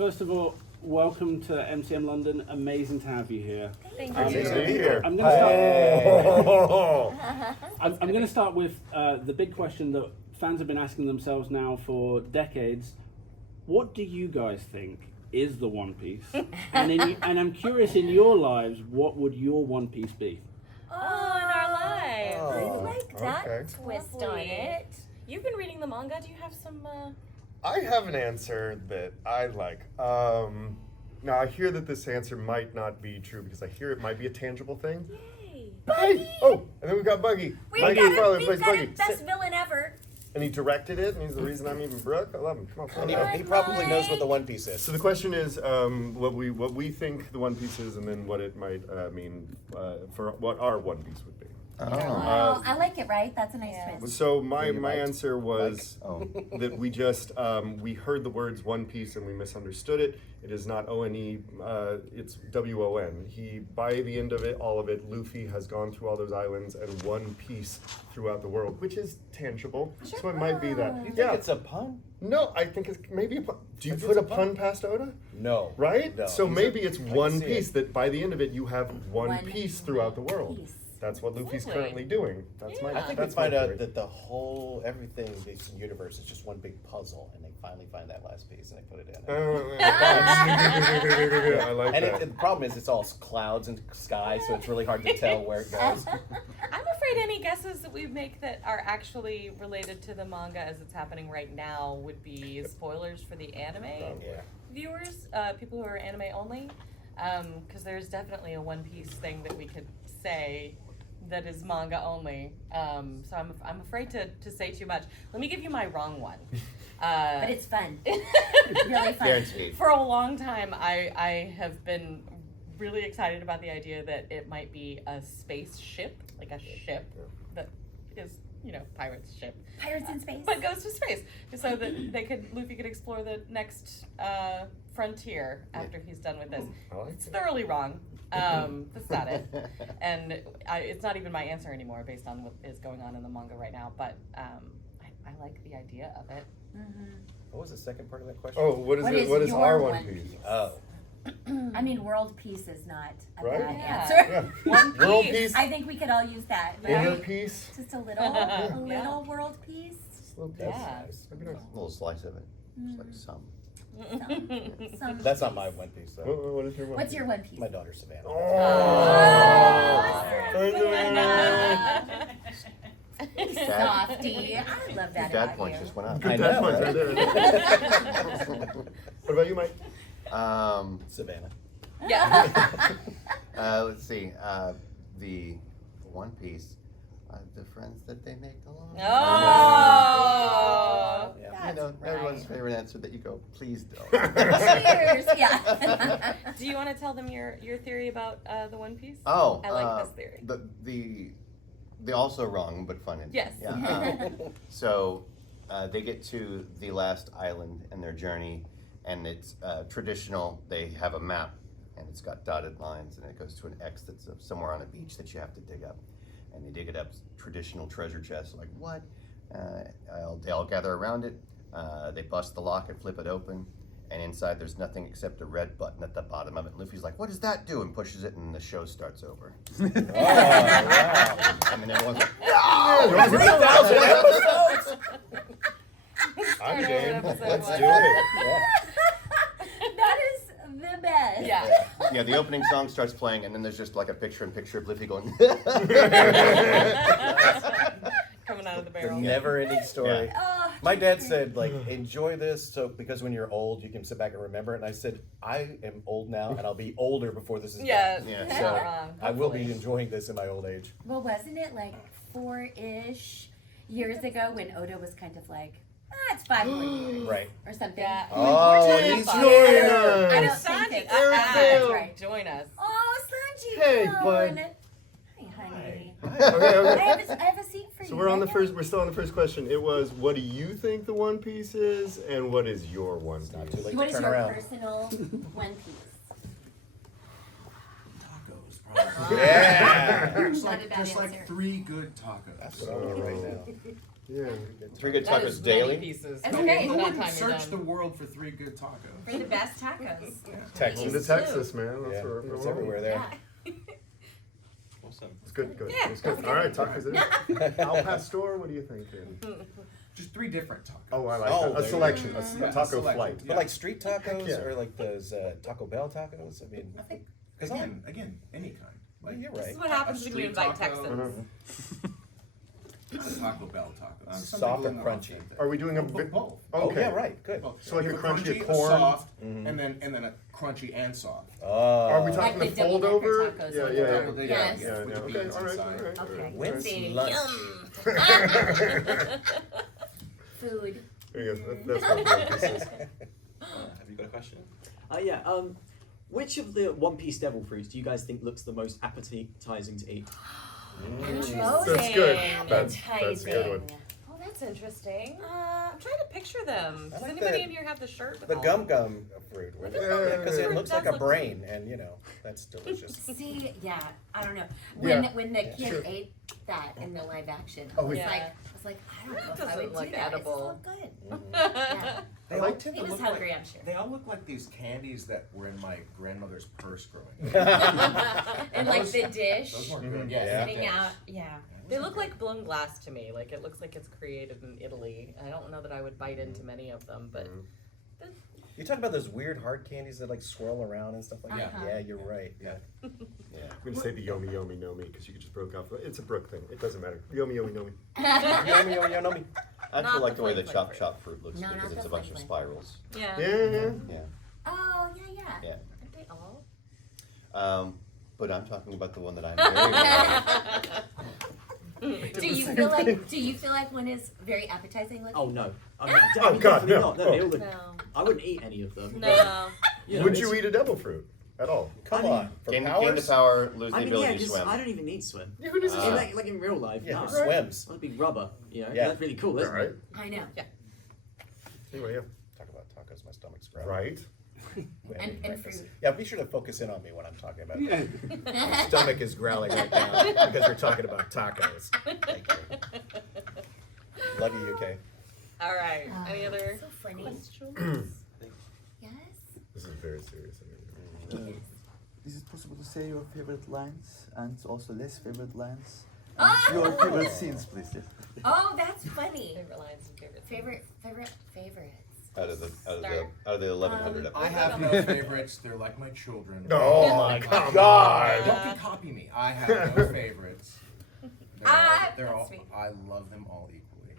first of all, welcome to MCM London. Amazing to have you here. Thank you. you. To be here. I'm going to start with the big question that fans have been asking themselves now for decades. What do you guys think is the One Piece? and I'm curious, in your lives, what would your One Piece be? Oh, in our lives. Oh, I like that twist on Lovely. it. You've been reading the manga. Do you have some? I have an answer that I like. Now, I hear that this answer might not be true because I hear it might be a tangible thing. Yay! Hey! Oh, and then we got Buggy. Buggy McFarland plays Buggy. Best villain ever. And he directed it, and he's the reason I'm even Brook. I love him. Come on, And he probably knows what the One Piece is. So the question is what we think the One Piece is, and then what it might mean for what our One Piece would be. Oh, I like it, right? That's a nice twist. So my answer was Like, that we just we heard the words One Piece and we misunderstood it. It is not O-N-E, it's W-O-N. By the end of it, all of it, Luffy has gone through all those islands and one piece throughout the world, which is tangible. So it might be that. You think it's a pun? No, I think it's maybe a pun. Do you Think put it's a a pun pun? past Oda? No. Right? No. So maybe it's can one see piece it. that by the end of it you have one piece throughout the world. Piece. That's what Luffy's Lovely. currently doing. That's my I think that's we find my out theory. that the whole, everything, this universe is just one big puzzle, and they finally find that last piece and they put it in. I like And that. the problem is it's all clouds and sky, so it's really hard to tell where it goes. I'm afraid any guesses that we make that are actually related to the manga as it's happening right now would be spoilers for the anime Yeah. viewers, people who are anime only, because there's definitely a One Piece thing that we could say that is manga only. So I'm afraid to say too much. Let me give you my wrong one. But it's fun. Really fun. Guaranteed. For a long time, I have been really excited about the idea that it might be a spaceship, like a ship that is, pirate's ship. Pirates in space. But goes to space, so that Luffy could explore the next frontier after he's done with this. I like It's it. thoroughly wrong. That's not it, and it's not even my answer anymore based on what is going on in the manga right now. But I like the idea of it. What was the second part of that question? Oh, what is What it? is What is your our One One Piece? Piece? Oh. I mean, world peace is not a Right? bad Yeah. answer. Yeah. One World Piece. Piece, I think we could all use that, inner right? peace. Just a little Yeah. world peace. Just a little piece. Yeah. That'd be nice. A little slice of it. Just like some. Some That's not piece. my One Piece, though. What is your One What's Piece? your One Piece? My daughter, Savannah. Oh. Softy. I love that Your dad about points you. just went up. I Good dad know, points right? right there. What about you, Mike? Savannah. Yeah. Let's see. The One Piece. The friends that they make along. Oh. Yeah. You know, That's everyone's right. favorite answer that you go, please don't. Cheers. Yeah. Do you want to tell them your theory about the One Piece? Oh, I like this theory. The also wrong but fun. Yes. Yeah. So they get to the last island in their journey, and it's traditional. They have a map, and it's got dotted lines, and it goes to an X that's somewhere on a beach that you have to dig up. And they dig it up, traditional treasure chest. Like what? They all gather around it. They bust the lock and flip it open, and inside there's nothing except a red button at the bottom of it. Luffy's like, "What does that do?" and pushes it, and the show starts over. Oh, wow. And then everyone's like, No! 3,000 episodes! I'm Start game. over episode Let's one. do it. That is the best. Yeah. yeah, the opening song starts playing, and then there's just like a picture-in-picture of Luffy going. Coming out of the The barrel. never-ending story. Yeah. Oh, My dad said, like, enjoy this, so because when you're old, you can sit back and remember it. And I said, I am old now, and I'll be older before this is Yeah. done. Yeah. You're So not wrong. I will be Hopefully. enjoying this in my old age. well, wasn't it like 4-ish years ago when Oda was kind of like, it's 5 more years Right. or something? Yeah. Oh, We're he's fun. joining I us. don't Sanji, think it's Ariel. that's right. join us. Oh, Sanji. Hey, come bud. on. Hi, honey. Okay. I have a seat for you. So we're on the right first. We're still on the first question. It was, what do you think the One Piece is, and what is your One Not Piece? too late What to is turn your around. personal One Piece? Tacos, probably. Yeah. Just Not a like, bad just answer. like 3 good tacos. That's what I want right now. Yeah. 3 good That tacos is many daily. pieces. That's by okay. the Who time wouldn't you're search done. the world for 3 good tacos? For the best tacos. Texas. Into Texas, man. That's Yeah, where I'm it's going. everywhere there. Yeah. Awesome. It's good, good. Yeah. It's good. All right, tacos it is. Al Pastor, what are you thinking? Just 3 different tacos. Oh, I like Oh, that. there A you selection, go. a Yeah, taco selection. flight. But like street tacos Yeah. or like those Taco Bell tacos? I mean, I think, 'cause again, any kind. well, you're This right. is what happens when you street invite taco. Texans. Not a Taco Bell taco. Some Soft people or in the crunchy? outfit. Are we doing a Both. bit? Both. Oh, Okay. yeah, right. Good. Both. So like You a have crunchy a corn? soft, Mhm. and then a crunchy and soft. Are we Oh, talking Like the the double fold decker over? tacos Yeah, with yeah, the yeah. double decker, Yes. Yeah, with yeah. the Okay, beans all right, inside. all right. Okay. when's See, lunch? Food. There you go. That's what the pieces. Have you got a question? Yeah. Which of the One Piece devil fruits do you guys think looks the most appetizing to eat? That's good. That's a good one. Oh, that's interesting. I'm trying to picture them. I Does like anybody the- in here have the shirt? With The all gum of gum fruit. What Yeah, the because it fruit looks does like a look brain, and that's delicious. See, yeah, I don't know. Yeah. When the kid Sure. ate that in the live action, Oh, I was yeah. like, I don't That know if I doesn't would look do that. edible. It doesn't look good. Mhm. Yeah. They like- all tend He to was look hungry, like, I'm sure. They all look like these candies that were in my grandmother's purse growing up. And like the dish Those weren't Mhm. good. Yeah. sitting out, yeah. They look like blown glass to me. Like it looks like it's created in Italy. I don't know that I would bite into many of them, but You talk about those weird hard candies that like swirl around and stuff like that. Uh-huh. Yeah, you're right. Yeah. I'm going to say the Yomi Yomi Nomi because you just broke off. It's a Brook thing. It doesn't matter. Yomi Yomi Nomi. Yummy, yummy, yummy. I Not actually like the the way the fling chop fling chop fruit looks No, because not it's the a bunch of fling spirals. yeah. Yeah, yeah. Yeah. Oh, yeah. Yeah. Aren't they all? But I'm talking about the one that I'm very Do you feel like one is very appetizing looking? Oh no. I Oh, God, definitely no. not. They all look, No. I wouldn't eat any of them. No. You know, Would it's- you eat a devil fruit at all? Come I mean, on. For gain the powers? power, lose the I mean, ability yeah, to because swim. I don't even need swim. Yeah, who does Ah. Like in real life, Yeah, no. who swims? I'd be rubber, you know. Yeah. That's really cool, isn't Right. it? I know. Anyway, yeah. Talk about tacos, my stomach's growling. Right. And Breakfast. fruit. Yeah, be sure to focus in on me when I'm talking about it. Yeah. My stomach is growling right now because we're talking about tacos. Thank you. Love you, UK. All right. Any other So funny. questions? Yes. This is very serious. Is it possible to say your favorite lines and also less favorite lines? Oh! Your favorite scenes, please. Yes. Oh, that's funny. Favorite lines and favorite. Favorites. Out of the Start. 1100 episodes. I have no favorites. They're like my children. Oh my God! Don't you copy me. I have no favorites. They're that's all. sweet. I love them all equally.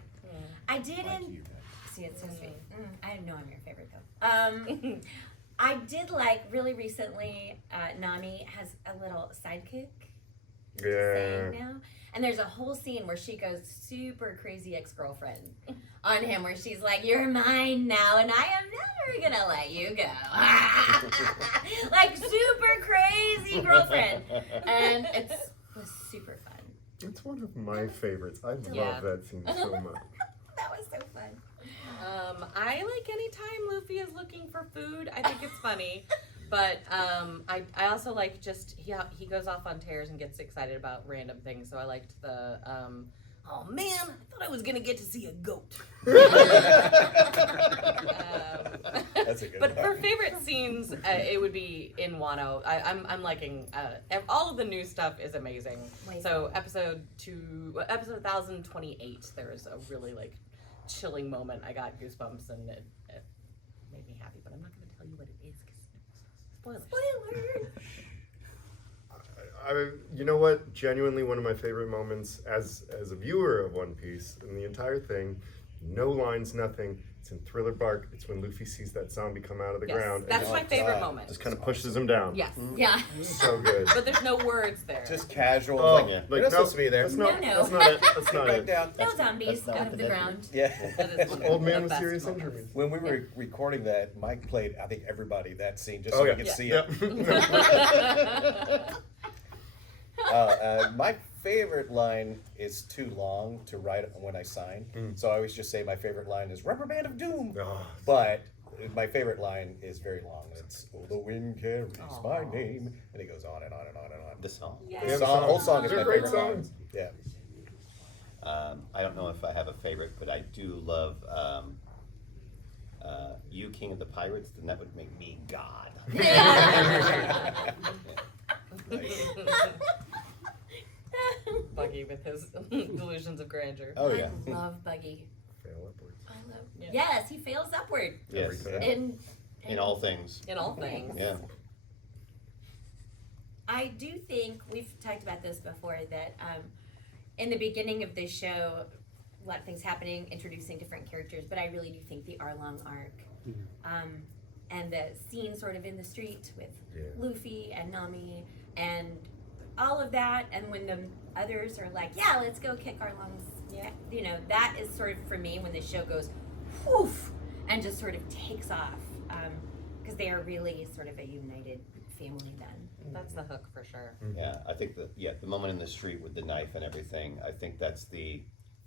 I did Like in you guys. see it's so sweet. I know I'm your favorite though. I did like really recently. Nami has a little sidekick. Yeah. Saying now, and there's a whole scene where she goes super crazy ex-girlfriend on him, where she's like, "You're mine now, and I am never gonna let you go." Like super crazy girlfriend, and it was super fun. It's one of my favorites. I love Yeah. that scene so much. That was so fun. I like anytime Luffy is looking for food. I think it's funny. But I also like just he goes off on tears and gets excited about random things. So I liked the oh man, I thought I was gonna get to see a goat. That's a good But one. for favorite scenes, it would be in Wano. I'm liking all of the new stuff is amazing. Wait. So episode 1028, there was a really like chilling moment. I got goosebumps and it made me happy. But I'm not going to tell you what it is because spoilers. You know what? Genuinely, one of my favorite moments as a viewer of One Piece and the entire thing. No lines, nothing. It's in Thriller Bark. It's when Luffy sees that zombie come out of the Yes, ground that's and my favorite God. moment. just kind of pushes him down. Yes, Yeah. So good. but there's no words there. Just casual. Oh, like, yeah. you're not supposed to be there. That's not, No. that's not it. That's not Back it. down. No zombies that's not out of the the ground. Yeah. That is one of Old the man with best serious moments. injuries. When we were recording that, Mike played, I think, everybody that scene just Oh so yeah. we could see Yeah. it. My favorite line is too long to write when I sign. So I always just say my favorite line is Rubber Band of Doom. Oh, But my favorite line is very long. It's "Oh, the wind carries my name," and it goes on and on and on and on. The song. Yes. The song, whole song is They're my great favorite line. songs. Yeah. I don't know if I have a favorite, but I do love you, King of the Pirates. Then that would make me God. Buggy with his delusions of grandeur. Oh yeah. I love Buggy. Fail upwards. I love. Yeah. Yes, he fails upward. Yes. Every In all things. In all things. Yeah. I do think we've talked about this before that in the beginning of this show, a lot of things happening, introducing different characters, but I really do think the Arlong arc and the scene sort of in the street with Luffy and Nami and all of that, and when the others are like, yeah, let's go kick Arlong's, you know, that is sort of for me when the show goes whoof and just sort of takes off because they are really sort of a united family then. That's the hook for sure. Yeah, I think the moment in the street with the knife and everything, I think that's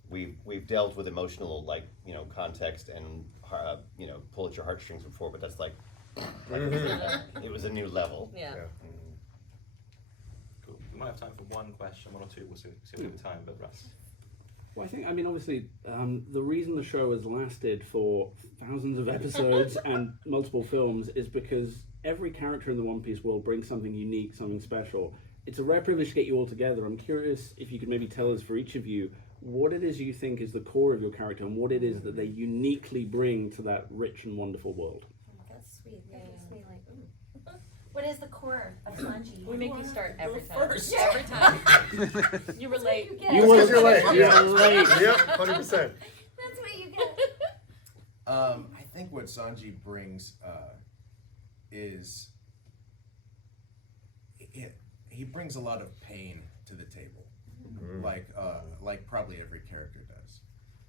we've dealt with emotional, like, you know, context and you know, pull at your heartstrings before, but that's like it was a new level. Yeah. Cool. We might have time for one question, one or two. We'll see if we have time. But Russ. Well, I mean, obviously, the reason the show has lasted for thousands of episodes and multiple films is because every character in the One Piece world brings something unique, something special. It's a rare privilege to get you all together. I'm curious if you could maybe tell us, for each of you, what it is you think is the core of your character and what it is that they uniquely bring to that rich and wonderful world. That's sweet. That makes me like, ooh. What is the core of Sanji? We make you start every time. First. Every time. You were late. You were late. Yeah. Late. Yep. 100%. That's what you get. I think what Sanji brings is he brings a lot of pain to the table, like probably every character does,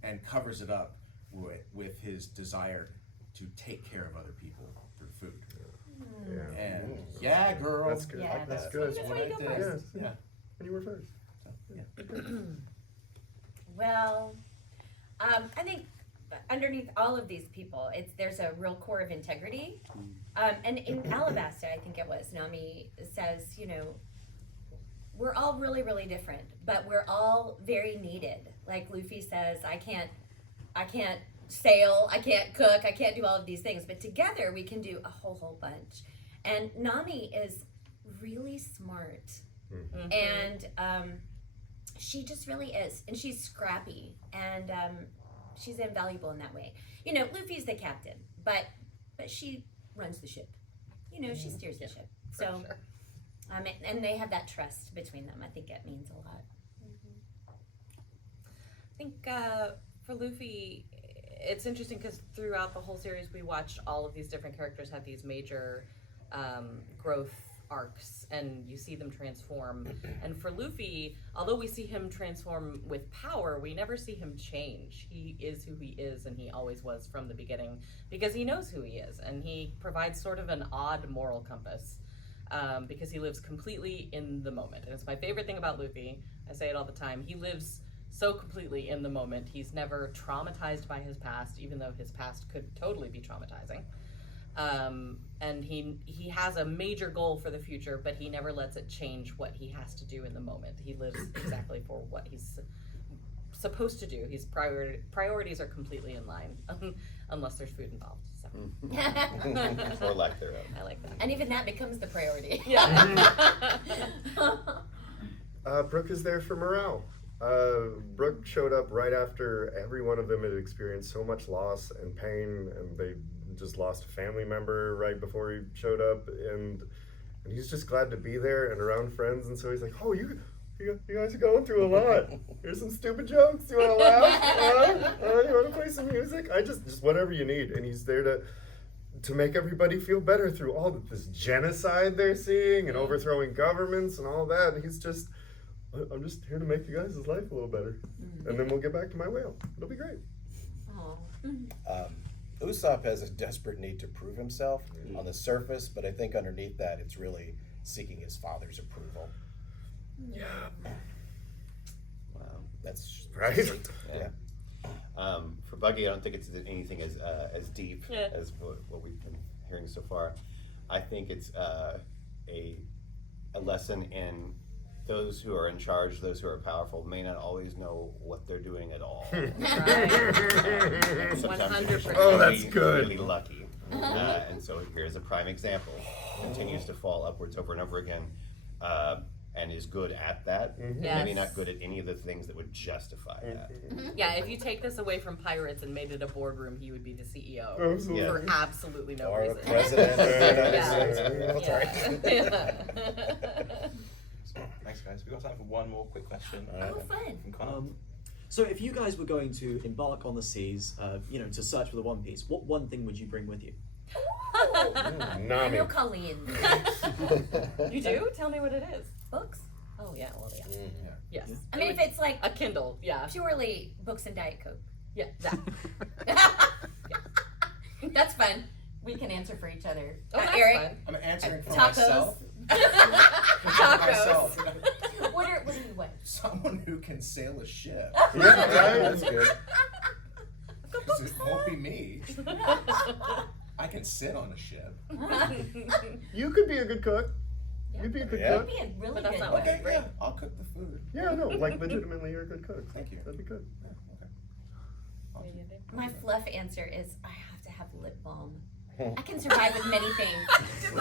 and covers it up with his desire to take care of other people through food. Yeah. And yeah, girl. That's good. Yeah, That's good. That's what why I you go did. first. Yeah. And you were first. Well, I think underneath all of these people, there's a real core of integrity. And in Alabasta, I think it was, Nami says, you know, we're all really, really different, but we're all very needed. Like Luffy says, I can't sail, I can't cook, I can't do all of these things, but together we can do a whole bunch. And Nami is really smart. And she just really is, and she's scrappy, and she's invaluable in that way. You know, Luffy's the captain, but she runs the ship. You know, she steers the ship. So, sure. And they have that trust between them. I think it means a lot. I think for Luffy, it's interesting because throughout the whole series, we watched all of these different characters have these major growth arcs, and you see them transform. And for Luffy, although we see him transform with power, we never see him change. He is who he is, and he always was from the beginning, because he knows who he is, and he provides sort of an odd moral compass, because he lives completely in the moment. And it's my favorite thing about Luffy. I say it all the time. He lives so completely in the moment. He's never traumatized by his past, even though his past could totally be traumatizing. And he has a major goal for the future, but he never lets it change what he has to do in the moment. He lives exactly for what he's supposed to do. His priorities are completely in line, unless there's food involved. So. Or lack thereof. I like that. And even that becomes the priority. Yeah. Brook is there for morale. Brook showed up right after every one of them had experienced so much loss and pain, and they just lost a family member right before he showed up, and he's just glad to be there and around friends. And so he's like, "Oh, you guys are going through a lot. Here's some stupid jokes. You want to laugh? You want to play some music? Just whatever you need." And he's there to make everybody feel better through all of this genocide they're seeing and overthrowing governments and all that. And he's just, "I'm just here to make you guys' life a little better, and then we'll get back to my whale. It'll be great." Usopp has a desperate need to prove himself on the surface, but I think underneath that, it's really seeking his father's approval. Yeah. Wow. That's right. Yeah. For Buggy, I don't think it's anything as deep as what we've been hearing so far. I think it's a lesson in those who are in charge, those who are powerful, may not always know what they're doing at all. Right. Sometimes they're 100%. Oh, that's really, good. really lucky. And so here's a prime example. Continues to fall upwards over and over again, and is good at that. Maybe Yes. not good at any of the things that would justify that. Yeah, if you take this away from pirates and made it a boardroom, he would be the CEO Absolutely. for absolutely no Or a reason. president. Yeah. So, thanks, guys. We've got time for one more quick question. Oh, fun. From Connor. So if you guys were going to embark on the seas, to search for the One Piece, what one thing would you bring with you? I Nami. know Colleen. You do? Tell me what it is. Books. Oh yeah, well yeah. Yes. I mean, if it's like a Kindle, yeah. purely books and Diet Coke. Yeah, that. That's fun. We can answer for each other. Oh, that's Eric, fun. I'm answering for tacos. myself. Tacos. Myself. what do you want? Someone who can sail a ship. Yeah, right? That's good. 'Cause it won't be me. I can sit on a ship. You could be a good cook. You'd be a good Yeah. cook. That'd be a really But that's good not one. what Okay, yeah, I'll cook the food. Yeah, no, like legitimately, you're a good cook. Thank you. That'd be good. Yeah, okay. I'll do it. My fluff answer is I have to have lip balm. I can survive with many things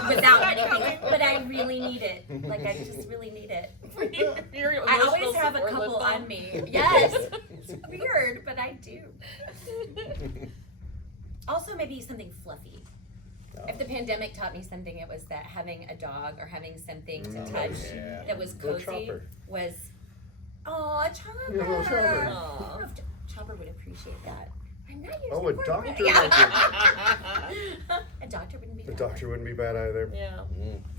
without many things, but I really need it. Like I just really need it. Your I emotional always have a support couple lip balm. on me. Yes. It's weird, but I do. Also, maybe something fluffy. If the pandemic taught me something, it was that having a dog or having something to touch yeah. that was Little cozy Chopper. was. Oh, Chopper! Yeah, little Chopper. I don't know if Chopper would appreciate that. I'm not using Oh, the a word doctor right. would Yeah. A doctor wouldn't be. The bad. doctor wouldn't be bad either. Yeah.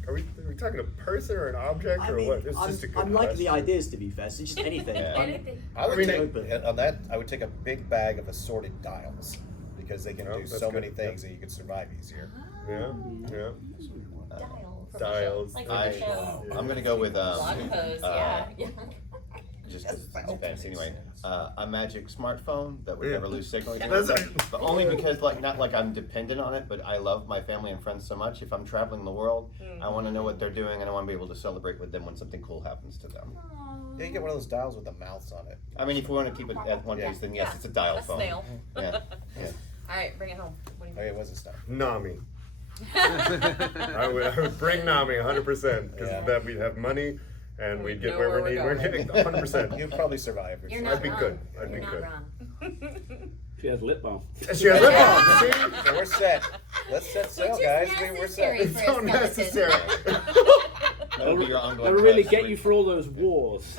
Are we talking a person or an object I or mean, what? It's just a good I'm liking the question. ideas, to be fair, so just anything. Yeah. Anything. I would mean, take open. on that. I would take a big bag of assorted dials because they can Oh, do that's so good. many things that you can survive easier. Yeah, yeah. Dial. from Dials. the show. Like I- from the show. I'm gonna go with Blog post, Yeah. just because it's fancy anyway. A magic smartphone that would Yeah. never lose signal. That's right. But only because, like, not like I'm dependent on it, but I love my family and friends so much. If I'm traveling the world, I want to know what they're doing, and I want to be able to celebrate with them when something cool happens to them. Yeah, you get one of those dials with the mouths on it. I mean, if we want to keep it at one piece, then yes, Yeah. it's a dial A phone. snail. Yeah. Yeah. All right, bring it home. What do you Okay, it was a stuff. Nami. I would bring Nami 100% because Yeah. then we'd have money and we'd get know where where we need. we're We're getting 100%. You'd probably survive. You're yourself. not I'd be wrong. good. I'd You're be not good. wrong. She has lip balm. She has lip balm. See? So we're set. Let's set sail, Which is guys. We're set. necessary It's for so a skeleton. necessary. That'll be your ongoing That'll really quest. get you through all those wars.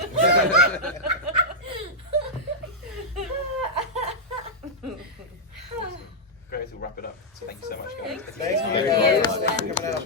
Great to wrap it up. So thank you so much, guys. Thank you Thank you. guys. Thanks for coming out.